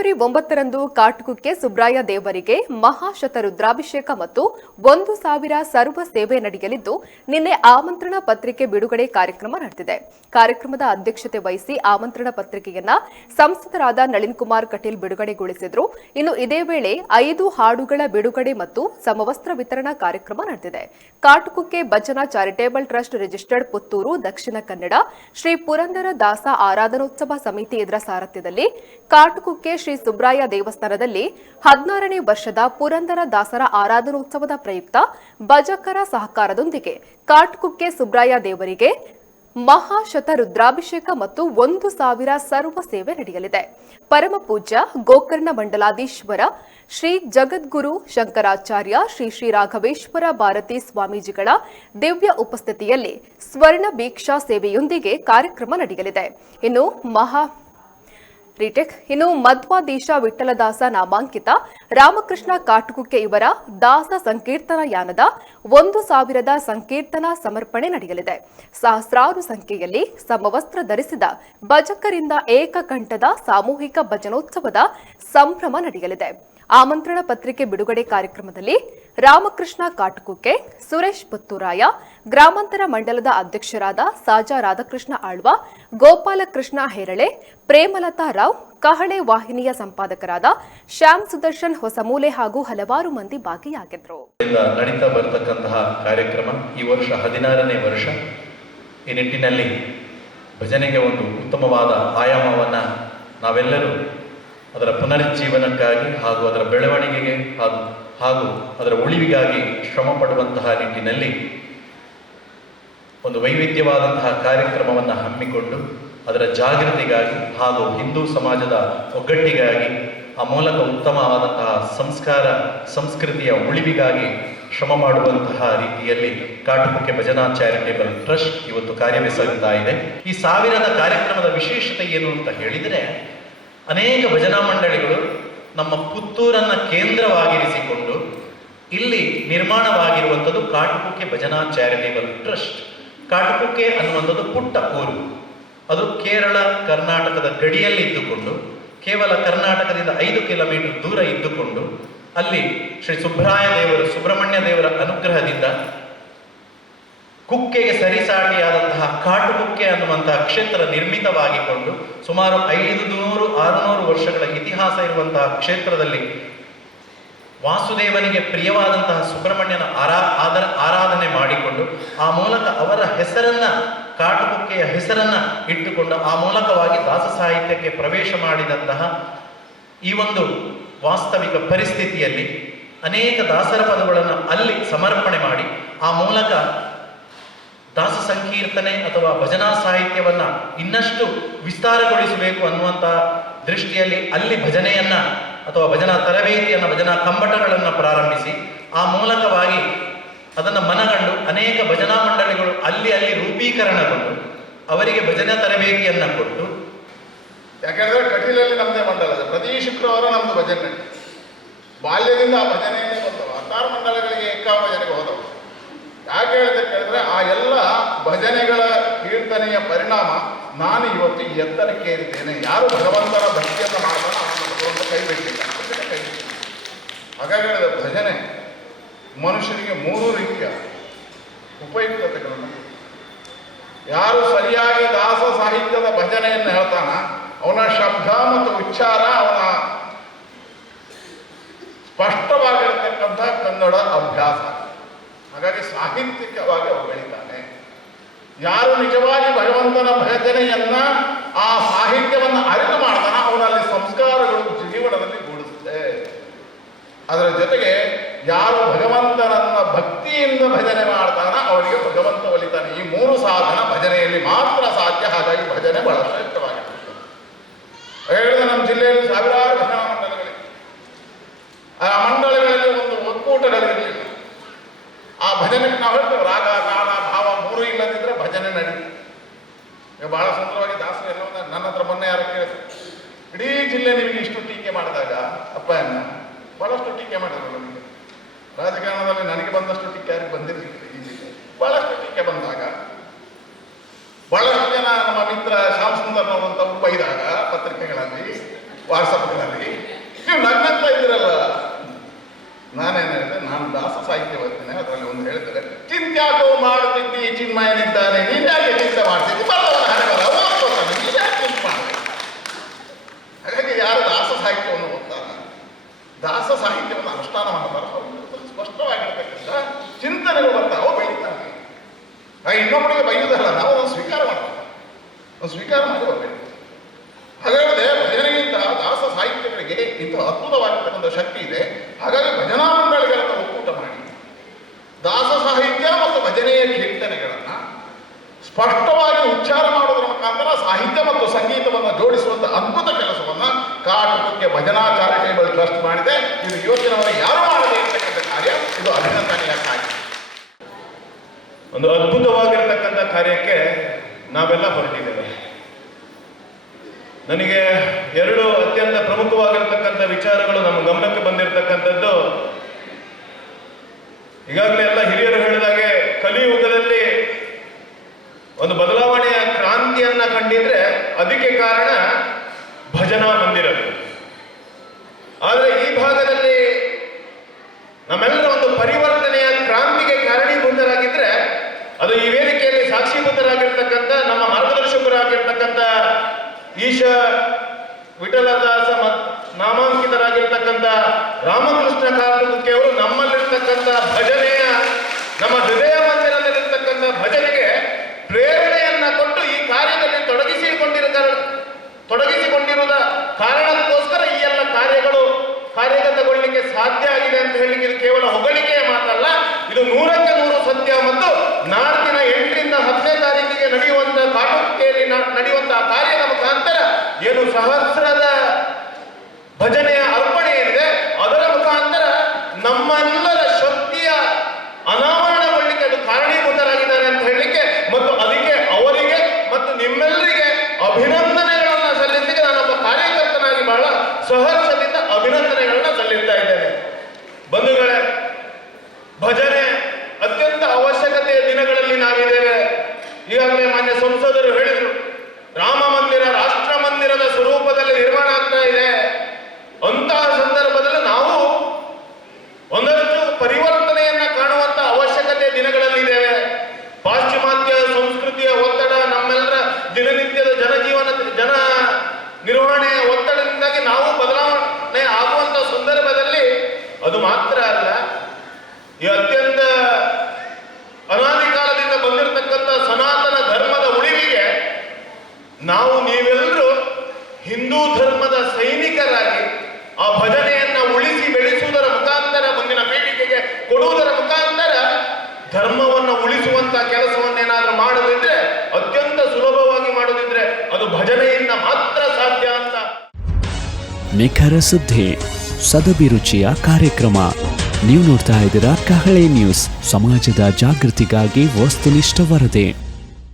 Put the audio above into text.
ಜನವರಿ 9ರಂದು ಕಾಟುಕುಕ್ಕೆ ಸುಬ್ರಾಯ ದೇವರಿಗೆ ಮಹಾಶತರುದ್ರಾಭಿಷೇಕ ಮತ್ತು 1,000 ಸರ್ವ ಸೇವೆ ನಡೆಯಲಿದ್ದು ನಿನ್ನೆ ಆಮಂತ್ರಣ ಪತ್ರಿಕೆ ಬಿಡುಗಡೆ ಕಾರ್ಯಕ್ರಮ ನಡೆದಿದೆ. ಕಾರ್ಯಕ್ರಮದ ಅಧ್ಯಕ್ಷತೆ ವಹಿಸಿ ಆಮಂತ್ರಣ ಪತ್ರಿಕೆಯನ್ನ ಸಂಸದರಾದ ನಳಿನ್ ಕುಮಾರ್ ಕಟೀಲ್ ಬಿಡುಗಡೆಗೊಳಿಸಿದರು. ಇನ್ನು ಇದೇ ವೇಳೆ 5 ಹಾಡುಗಳ ಬಿಡುಗಡೆ ಮತ್ತು ಸಮವಸ್ತ್ರ ವಿತರಣಾ ಕಾರ್ಯಕ್ರಮ ನಡೆದಿದೆ. ಕಾಟುಕುಕ್ಕೆ ಭಜನಾ charitable trust registered Puttur Dakshina Kannada Shri Purandara ದಾಸ ಆರಾಧನೋತ್ಸವ ಸಮಿತಿ ಇದರ ಸಾರಥ್ಯದಲ್ಲಿ ಕಾಟುಕುಕ್ಕೆ ಶ್ರೀ ಸುಬ್ರಾಯ ದೇವಸ್ಥಾನದಲ್ಲಿ 16ನೇ ವರ್ಷದ ಪುರಂದರ ದಾಸರ ಆರಾಧನೋತ್ಸವದ ಪ್ರಯುಕ್ತ ಭಜಕರ ಸಹಕಾರದೊಂದಿಗೆ ಕಾಟುಕುಕ್ಕೆ ಸುಬ್ರಾಯ ದೇವರಿಗೆ ಮಹಾಶತರುದ್ರಾಭಿಷೇಕ ಮತ್ತು 1,000 ಸರ್ವ ಸೇವೆ ನಡೆಯಲಿದೆ. ಪರಮ ಪೂಜ್ಯ ಗೋಕರ್ಣ ಮಂಡಲಾಧೀಶ್ವರ ಶ್ರೀ ಜಗದ್ಗುರು ಶಂಕರಾಚಾರ್ಯ ಶ್ರೀ ಶ್ರೀ ರಾಘವೇಶ್ವರ ಭಾರತಿ ಸ್ವಾಮೀಜಿಗಳ ದಿವ್ಯ ಉಪಸ್ಥಿತಿಯಲ್ಲಿ ಸ್ವರ್ಣ ಭೀಕ್ಷಾ ಸೇವೆಯೊಂದಿಗೆ ಕಾರ್ಯಕ್ರಮ ನಡೆಯಲಿದೆ. ಇನ್ನು ಮಧ್ವಾಧೀಶ ವಿಠಲದಾಸ ನಾಮಾಂಕಿತ ರಾಮಕೃಷ್ಣ ಕಾಟುಕುಕ್ಕೆ ಇವರ ದಾಸ ಸಂಕೀರ್ತನ ಯಾನದ 1,000 ಸಂಕೀರ್ತನಾ ಸಮರ್ಪಣೆ ನಡೆಯಲಿದೆ. ಸಹಸ್ರಾರು ಸಂಖ್ಯೆಯಲ್ಲಿ ಸಮವಸ್ತ್ರ ಧರಿಸಿದ ಭಜಕರಿಂದ ಏಕಕಂಠದ ಸಾಮೂಹಿಕ ಭಜನೋತ್ಸವದ ಸಂಭ್ರಮ ನಡೆಯಲಿದೆ. ಆಮಂತ್ರಣ ಪತ್ರಿಕೆ ಬಿಡುಗಡೆ ಕಾರ್ಯಕ್ರಮದಲ್ಲಿ ರಾಮಕೃಷ್ಣ ಕಾಟುಕುಕ್ಕೆ, ಸುರೇಶ್ ಪುತ್ತೂರಾಯ, ಗ್ರಾಮಾಂತರ ಮಂಡಲದ ಅಧ್ಯಕ್ಷರಾದ ಸಾಜಾ ರಾಧಾಕೃಷ್ಣ ಆಳ್ವ, ಗೋಪಾಲಕೃಷ್ಣ ಹೇರಳೆ, ಪ್ರೇಮಲತಾ ರಾವ್, ಕಹಳೆ ವಾಹಿನಿಯ ಸಂಪಾದಕರಾದ ಶ್ಯಾಮ್ ಸುದರ್ಶನ್ ಹೊಸಮೂಲೆ ಹಾಗೂ ಹಲವಾರು ಮಂದಿ ಭಾಗಿಯಾಗಿದ್ದರು. ನಡೀತಾ ಬರತಕ್ಕಂತಹ ಕಾರ್ಯಕ್ರಮ ಈ ವರ್ಷ 16ನೇ ವರ್ಷ. ಈ ನಿಟ್ಟಿನಲ್ಲಿ ಭಜನೆಗೆ ಒಂದು ಉತ್ತಮವಾದ ಆಯಾಮವನ್ನು ನಾವೆಲ್ಲರೂ ಅದರ ಪುನರುಜ್ಜೀವನಕ್ಕಾಗಿ ಹಾಗೂ ಅದರ ಬೆಳವಣಿಗೆಗೆ ಹಾಗೂ ಅದರ ಉಳಿವಿಗಾಗಿ ಶ್ರಮ ಪಡುವಂತಹ ನಿಟ್ಟಿನಲ್ಲಿ ಒಂದು ವೈವಿಧ್ಯವಾದಂತಹ ಕಾರ್ಯಕ್ರಮವನ್ನು ಹಮ್ಮಿಕೊಂಡು ಅದರ ಜಾಗೃತಿಗಾಗಿ ಹಾಗೂ ಹಿಂದೂ ಸಮಾಜದ ಒಗ್ಗಟ್ಟಿಗಾಗಿ ಆ ಮೂಲಕ ಉತ್ತಮವಾದಂತಹ ಸಂಸ್ಕಾರ ಸಂಸ್ಕೃತಿಯ ಉಳಿವಿಗಾಗಿ ಶ್ರಮ ಮಾಡುವಂತಹ ರೀತಿಯಲ್ಲಿ ಕಾಟುಕುಕ್ಕೆ ಭಜನಾ ಚಾರಿಟೇಬಲ್ ಟ್ರಸ್ಟ್ ಇವತ್ತು ಕಾರ್ಯವೆಸಗುತ್ತಾ ಇದೆ. ಈ 1000ದ ಕಾರ್ಯಕ್ರಮದ ವಿಶೇಷತೆ ಏನು ಅಂತ ಹೇಳಿದರೆ, ಅನೇಕ ಭಜನಾ ಮಂಡಳಿಗಳು ನಮ್ಮ ಪುತ್ತೂರನ್ನ ಕೇಂದ್ರವಾಗಿರಿಸಿಕೊಂಡು ಇಲ್ಲಿ ನಿರ್ಮಾಣವಾಗಿರುವಂಥದ್ದು ಕಾಟುಕುಕ್ಕೆ ಭಜನಾ ಚಾರಿಟೇಬಲ್ ಟ್ರಸ್ಟ್. ಕಾಟುಕುಕ್ಕೆ ಅನ್ನುವಂಥದ್ದು ಪುಟ್ಟ ಊರು. ಅದು ಕೇರಳ ಕರ್ನಾಟಕದ ಗಡಿಯಲ್ಲಿ ಇದ್ದುಕೊಂಡು ಕೇವಲ ಕರ್ನಾಟಕದಿಂದ 5 ಕಿಲೋಮೀಟರ್ ದೂರ ಇದ್ದುಕೊಂಡು ಅಲ್ಲಿ ಶ್ರೀ ಸುಬ್ರಹ್ಮಣ್ಯ ದೇವರ ಅನುಗ್ರಹದಿಂದ ಕುಕ್ಕೆಗೆ ಸರಿಸಾಟಿಯಾದಂತಹ ಕಾಟುಕುಕ್ಕೆ ಅನ್ನುವಂತಹ ಕ್ಷೇತ್ರ ನಿರ್ಮಿತವಾಗಿಕೊಂಡು ಸುಮಾರು 500-600 ವರ್ಷಗಳ ಇತಿಹಾಸ ಇರುವಂತಹ ಕ್ಷೇತ್ರದಲ್ಲಿ ವಾಸುದೇವನಿಗೆ ಪ್ರಿಯವಾದಂತಹ ಸುಬ್ರಹ್ಮಣ್ಯನ ಆರಾಧನೆ ಮಾಡಿಕೊಂಡು ಆ ಮೂಲಕ ಅವರ ಹೆಸರನ್ನ ಕಾಟುಕುಕ್ಕೆಯ ಹೆಸರನ್ನ ಇಟ್ಟುಕೊಂಡು ಆ ಮೂಲಕವಾಗಿ ದಾಸ ಸಾಹಿತ್ಯಕ್ಕೆ ಪ್ರವೇಶ ಮಾಡಿದಂತಹ ಈ ಒಂದು ವಾಸ್ತವಿಕ ಪರಿಸ್ಥಿತಿಯಲ್ಲಿ ಅನೇಕ ದಾಸರ ಪದಗಳನ್ನು ಅಲ್ಲಿ ಸಮರ್ಪಣೆ ಮಾಡಿ ಆ ಮೂಲಕ ದಾಸ ಸಂಕೀರ್ತನೆ ಅಥವಾ ಭಜನಾ ಸಾಹಿತ್ಯವನ್ನ ಇನ್ನಷ್ಟು ವಿಸ್ತಾರಗೊಳಿಸಬೇಕು ಅನ್ನುವಂತಹ ದೃಷ್ಟಿಯಲ್ಲಿ ಅಲ್ಲಿ ಭಜನೆಯನ್ನ ಅಥವಾ ಭಜನಾ ತರಬೇತಿಯನ್ನ ಭಜನಾ ಕಂಬಟಗಳನ್ನ ಪ್ರಾರಂಭಿಸಿ ಆ ಮೂಲಕವಾಗಿ ಅದನ್ನು ಮನಗಂಡು ಅನೇಕ ಭಜನಾ ಮಂಡಳಿಗಳು ಅಲ್ಲಿ ರೂಪೀಕರಣಗೊಂಡು ಅವರಿಗೆ ಭಜನಾ ತರಬೇತಿಯನ್ನ ಕೊಟ್ಟು, ಯಾಕೆಂದ್ರೆ ಕಟೀಲಲ್ಲಿ ನಮ್ಮದೇ ಮಂಡಲ ಇದೆ. ಪ್ರತಿ ಶುಕ್ರವಾರ ನಮ್ದು ಭಜನೆ. ಬಾಲ್ಯದಿಂದ ಆ ಭಜನೆಯನ್ನೇ ಬಂದವು. 16 ಮಂಡಲಗಳಿಗೆ ಏಕಾ ಭಜನೆಗೆ ಹೋದವು. ಯಾಕೆ ಕೇಳಿದ್ರೆ ಆ ಎಲ್ಲ ಭಜನೆಗಳ ಕೀರ್ತನೆಯ ಪರಿಣಾಮ ನಾನು ಇವತ್ತು ಎತ್ತರಕ್ಕೆ ಏರಿದ್ದೇನೆ. ಯಾರು ಭಗವಂತನ ಭಕ್ತಿಯನ್ನು ಮಾಡ್ತಾನೋ ಅವನು ಭಗವಂತ ಕೈ ಬಿಟ್ಟಿಲ್ಲ. ಹಾಗಾಗಿ ಭಜನೆ ಮನುಷ್ಯನಿಗೆ 3 ರೀತಿಯ ಉಪಯುಕ್ತತೆಗಳನ್ನು, ಯಾರು ಸರಿಯಾಗಿ ದಾಸ ಸಾಹಿತ್ಯದ ಭಜನೆಯನ್ನು ಹೇಳ್ತಾನ ಅವನ ಶಬ್ದ ಮತ್ತು ಉಚ್ಚಾರ ಅವನ ಸ್ಪಷ್ಟವಾಗಿರತಕ್ಕಂಥ ಕನ್ನಡ ಅಭ್ಯಾಸ. ಹಾಗಾಗಿ ಸಾಹಿತ್ಯಿಕವಾಗಿ ಅವ ಬೆಳಿತಾನೆ. ಯಾರು ನಿಜವಾಗಿ ಭಗವಂತನ ಭಜನೆಯನ್ನ ಆ ಸಾಹಿತ್ಯವನ್ನು ಅರಿತು ಮಾಡ್ತಾನ ಅವನಲ್ಲಿ ಸಂಸ್ಕಾರಗಳು ಜೀವನದಲ್ಲಿ ಗೂಡಿಸುತ್ತೆ. ಅದರ ಜೊತೆಗೆ ಯಾರು ಭಗವಂತನನ್ನ ಭಕ್ತಿಯಿಂದ ಭಜನೆ ಮಾಡ್ತಾನ ಅವನಿಗೆ ಭಗವಂತ ಒಲಿತಾನೆ. ಈ 3 ಸಾಧನ ಭಜನೆಯಲ್ಲಿ ಮಾತ್ರ ಸಾಧ್ಯ. ಹಾಗಾಗಿ ಭಜನೆ ಬಹಳ ಶ್ರೇಷ್ಠವಾಗಿರ್ತದೆ. ಹೇಳಿದ ನಮ್ಮ ಜಿಲ್ಲೆಯಲ್ಲಿ ಸಾವಿರಾರು ಭಜನಾ ಮಂಡಲಗಳಿವೆ. ಆ ಮಂಡಳಗಳಲ್ಲಿ ಒಂದು ಒಕ್ಕೂಟಗಳಿರಲಿಲ್ಲ. ಆ ಭಜನೆಗೆ ನಾವು ಹೇಳ್ತೇವೆ ರಾಗ ತಾಳ ಭಾವ 3 ಇಲ್ಲದಿದ್ರೆ ಭಜನೆ ನಡೀತದೆ. ಬಹಳ ಸುಂದರವಾಗಿ ದಾಸರು ಎಲ್ಲ ನನ್ನ ಹತ್ರ ಮೊನ್ನೆ ಯಾರು ಕೇಳಿದ್ರು, ಇಡೀ ಜಿಲ್ಲೆ ನಿಮಗೆ ಇಷ್ಟು ಟೀಕೆ ಮಾಡಿದಾಗ ಅಪ್ಪಯ್ಯನ ಬಹಳಷ್ಟು ಟೀಕೆ ಮಾಡಿದ್ರು. ನಮಗೆ ರಾಜಕಾರಣದಲ್ಲಿ ನನಗೆ ಬಂದಷ್ಟು ಟೀಕೆ ಯಾರಿಗೆ ಬಂದಿರಲಿಲ್ಲ. ಈ ಜಿಲ್ಲೆ ಬಹಳಷ್ಟು ಟೀಕೆ ಬಂದಾಗ ಬಹಳಷ್ಟು ಜನ ನಮ್ಮ ಮಿತ್ರ ಶ್ಯಾಮ್ ಸುಂದರ್ನವರಂತವ್ರು ಬೈದಾಗ ಪತ್ರಿಕೆಗಳಲ್ಲಿ ವಾಟ್ಸಪ್ಗಳಲ್ಲಿ ನೀವು ನಗ್ನಂತ ಇದ್ದೀರಲ್ಲ. ನಾನೇನು ಹೇಳಿದೆ, ನಾನು ದಾಸ ಸಾಹಿತ್ಯ ಓದ್ತೇನೆ, ಅದರಲ್ಲಿ ಒಂದು ಹೇಳ್ತಾರೆ, ಚಿಂತ್ಯಾಕೋ ಮಾಡುತ್ತಿದ್ದಿ ಚಿನ್ಮಯನಿದ್ದಾನೆ, ನೀನು ಯಾಕೆ ಚಿಂತೆ ಮಾಡ್ತಿದ್ದಿ, ಬಲ್ಲವನ ಹಣೆ ಬರ ಓದ್ಕೋತಾನೆ, ನೀನು ಯಾಕೆ ಚಿಂತೆ ಮಾಡ್ತೀನಿ. ಹಾಗಾಗಿ ಯಾರು ದಾಸ ಸಾಹಿತ್ಯವನ್ನು ಓದ್ತಾರ, ದಾಸ ಸಾಹಿತ್ಯವನ್ನು ಅನುಷ್ಠಾನವನ್ನು ಬರಬಹುದು, ಸ್ಪಷ್ಟವಾಗಿರ್ತಕ್ಕಂಥ ಚಿಂತನೆಗಳು ಬರ್ತಾವೋ ಬೆಳೀತಾನೆ. ಇನ್ನೊಬ್ಬರಿಗೆ ಬೈಯುವುದಲ್ಲ, ನಾವು ಅದನ್ನು ಸ್ವೀಕಾರ ಮಾಡ್ತೇವೆ, ನಾವು ಸ್ವೀಕಾರ ಮಾಡಿ ಬರಬೇಕು. ಹಾಗಾದರೆ ಭಜನೆಗಿಂತ ದಾಸ ಸಾಹಿತ್ಯಗಳಿಗೆ ಇಂಥ ಅದ್ಭುತವಾಗಿರ್ತಕ್ಕಂಥ ಶಕ್ತಿ ಇದೆ. ಹಾಗಾಗಿ ಭಜನಾ ಮಂಡಳಿಗಳನ್ನು ಒಕ್ಕೂಟ ಮಾಡಿ ದಾಸ ಸಾಹಿತ್ಯ ಮತ್ತು ಭಜನೆಯ ಕೀರ್ತನೆಗಳನ್ನು ಸ್ಪಷ್ಟವಾಗಿ ಉಚ್ಚಾರ ಮಾಡುವುದರ ಮುಖಾಂತರ ಸಾಹಿತ್ಯ ಮತ್ತು ಸಂಗೀತವನ್ನು ಜೋಡಿಸುವಂಥ ಅದ್ಭುತ ಕೆಲಸವನ್ನು ಕಾಟುಕುಕ್ಕೆ ಭಜನಾ ಚಾರಿಟೇಬಲ್ ಟ್ರಸ್ಟ್ ಮಾಡಿದೆ. ಇದು ಯೋಚನೆಯನ್ನು ಯಾರು ಮಾಡದೇ ಇರತಕ್ಕಂಥ ಕಾರ್ಯ, ಇದು ಅಭಿನಂದನೆಯ ಕಾರ್ಯ. ಒಂದು ಅದ್ಭುತವಾಗಿರ್ತಕ್ಕಂಥ ಕಾರ್ಯಕ್ಕೆ ನಾವೆಲ್ಲ ಹೊರಟಿದ್ದೇವೆ. ನನಗೆ ಎರಡು ಅತ್ಯಂತ ಪ್ರಮುಖವಾಗಿರ್ತಕ್ಕಂಥ ವಿಚಾರಗಳು ನಮ್ಮ ಗಮನಕ್ಕೆ ಬಂದಿರತಕ್ಕಂಥದ್ದು, ಈಗಾಗಲೇ ಎಲ್ಲ ಹಿರಿಯರು ಹೇಳಿದಾಗೆ ಕಲಿಯುಗದಲ್ಲಿ ಒಂದು ಬದಲಾವಣೆಯ ಕ್ರಾಂತಿಯನ್ನ ಕಂಡಿದ್ರೆ ಅದಕ್ಕೆ ಕಾರಣ ಭಜನಾ ಮಂದಿರಗಳು. ಆದರೆ ಈ ಭಾಗದಲ್ಲಿ ನಮ್ಮೆಲ್ಲರ ಒಂದು ಪರಿವರ್ತನೆಯ ಕ್ರಾಂತಿಗೆ ಕಾರಣೀಭೂತರಾಗಿದ್ರೆ ಅದು ಈ ವೇದಿಕೆಯಲ್ಲಿ ಸಾಕ್ಷೀಭೂತರಾಗಿರ್ತಕ್ಕಂಥ ನಮ್ಮ ಮಾರ್ಗದರ್ಶಕರಾಗಿರ್ತಕ್ಕಂಥ ಈಶ ವಿಠಲದಾಸ ನಾಮಾಂಕಿತರಾಗಿರ್ತಕ್ಕಂಥ ರಾಮಕೃಷ್ಣ ಕಾಟುಕುಕ್ಕೆ ಅವರು ನಮ್ಮಲ್ಲಿರ್ತಕ್ಕಂಥ ಭಜನೆಯ, ನಮ್ಮ ಹೃದಯ ಮಂದಿರದಲ್ಲಿರ್ತಕ್ಕಂಥ ಭಜನೆಗೆ ಪ್ರೇರಣೆಯನ್ನ ಕೊಟ್ಟು ಈ ಕಾರ್ಯದಲ್ಲಿ ತೊಡಗಿಸಿಕೊಂಡಿರುವುದ ಕಾರಣಕ್ಕೋಸ್ಕರ ಈ ಎಲ್ಲ ಕಾರ್ಯಗಳು ಕಾರ್ಯಗತಗೊಳ್ಳಲಿಕ್ಕೆ ಸಾಧ್ಯ ಆಗಿದೆ ಅಂತ ಹೇಳಲಿಕ್ಕೆ ಇದು ಕೇವಲ ಹೊಗಳಿಕೆಯ ಮಾತಲ್ಲ, ಇದು 100ಕ್ಕೆ 100 ಸತ್ಯ. ಮತ್ತು ನಾಡಿನ 8ರಿಂದ 10ನೇ ತಾರೀಕಿಗೆ ನಡೆಯುವಂತ ಕಾಟುಕುಕ್ಕೆಯಲ್ಲಿ ನಡೆಯುವಂತಹ ಕಾರ್ಯದ ಮುಖಾಂತರ ಏನು ಸಹಸ್ರದ ಭಜನೆಯ ಅರ್ಪಣೆ ಏನಿದೆ ಅದರ ಮುಖಾಂತರ ನಮ್ಮೆಲ್ಲರ ಶಕ್ತಿಯ ಅನಾವರಣಗೊಳ್ಳಲಿಕ್ಕೆ ಅದು ಕಾರಣೀಭೂತರಾಗಿದ್ದಾರೆ ಅಂತ ಹೇಳಲಿಕ್ಕೆ ಮತ್ತು ಅದಕ್ಕೆ ಅವರಿಗೆ ಮತ್ತು ನಿಮ್ಮೆಲ್ಲರಿಗೆ ಅಭಿನಂದನೆಗಳನ್ನು ಸಲ್ಲಿಸಲಿಕ್ಕೆ ನಾನೊಬ್ಬ ಕಾರ್ಯಕರ್ತನಾಗಿ ಬಹಳ ಸಹರ್ಷದಿಂದ ಅಭಿನಂದನೆಗಳನ್ನ ಸಲ್ಲಿಸ್ತಾ ಇದ್ದೇನೆ. ಬಂಧುಗಳೇ, ಭಜನೆ ಅತ್ಯಂತ ಅವಶ್ಯಕತೆಯ ದಿನಗಳಲ್ಲಿ ನಾವಿದ್ದೇವೆ. ಈಗಾಗಲೇ ಮಾನ್ಯ ಸಂಸದರು ಹೇಳಿದರು, ರಾಮ ಮಂದಿರ ರಾಷ್ಟ್ರ ಮಂದಿರದ ಸ್ವರೂಪದಲ್ಲಿ ನಿರ್ಮಾಣ ಆಗ್ತಾ ಇದೆ. ಅಂತಹ ಸಂದರ್ಭದಲ್ಲಿ ನಾವು ಒಂದಷ್ಟು ಪರಿವರ್ತನೆಯನ್ನ ಕಾಣುವಂತ ಅವಶ್ಯಕತೆಯ ದಿನಗಳಲ್ಲಿದ್ದೇವೆ. ಪಾಶ್ಚಿಮಾತ್ಯ ಸಂಸ್ಕೃತಿಯ ಒತ್ತಡ, ನಮ್ಮೆಲ್ಲರ ದಿನನಿತ್ಯದ ಜನ ನಿರ್ವಹಣೆಯ ಒತ್ತಡದಿಂದಾಗಿ ನಾವು ಬದಲಾವಣೆ ಆಗುವಂತ ಸಂದರ್ಭದಲ್ಲಿ ಅದು ಮಾತ್ರ ಅಲ್ಲ, ಈ ಅತ್ಯಂತ ಅನಾದಿ ಕಾಲದಿಂದ ಬಂದಿರತಕ್ಕಂಥ ಸನಾತನ ಧರ್ಮದ ಉಳಿವಿಗೆ ನಾವು ನೀವೆಲ್ಲರೂ ಹಿಂದೂ ಧರ್ಮದ ಸೈನಿಕರಾಗಿ ಆ ಭಜನೆಯನ್ನ ಉಳಿಸಿ ಬೆಳೆಸುವುದರ ಮುಖಾಂತರ ಮುಂದಿನ ಪೀಳಿಗೆಗೆ ಕೊಡುವುದರ ಮುಖಾಂತರ ಧರ್ಮವನ್ನು ಉಳಿಸುವಂತ ಕೆಲಸವನ್ನೇನಾದ್ರೂ ಮಾಡುವುದಿದ್ರೆ, ಅತ್ಯಂತ ಸುಲಭವಾಗಿ ಮಾಡುವುದಿದ್ರೆ ಅದು ಭಜನೆಯಿಂದ ಮಾತ್ರ ಸಾಧ್ಯ ಅಂತ. ನಿಖರ ಸುದ್ದಿ, ಸದಭಿರುಚಿಯ ಕಾರ್ಯಕ್ರಮ. ನೀವು ನೋಡ್ತಾ ಇದ್ದೀರಾ ಕಹಳೆ ನ್ಯೂಸ್, ಸಮಾಜದ ಜಾಗೃತಿಗಾಗಿ ವಸ್ತುನಿಷ್ಠ ವರದಿ.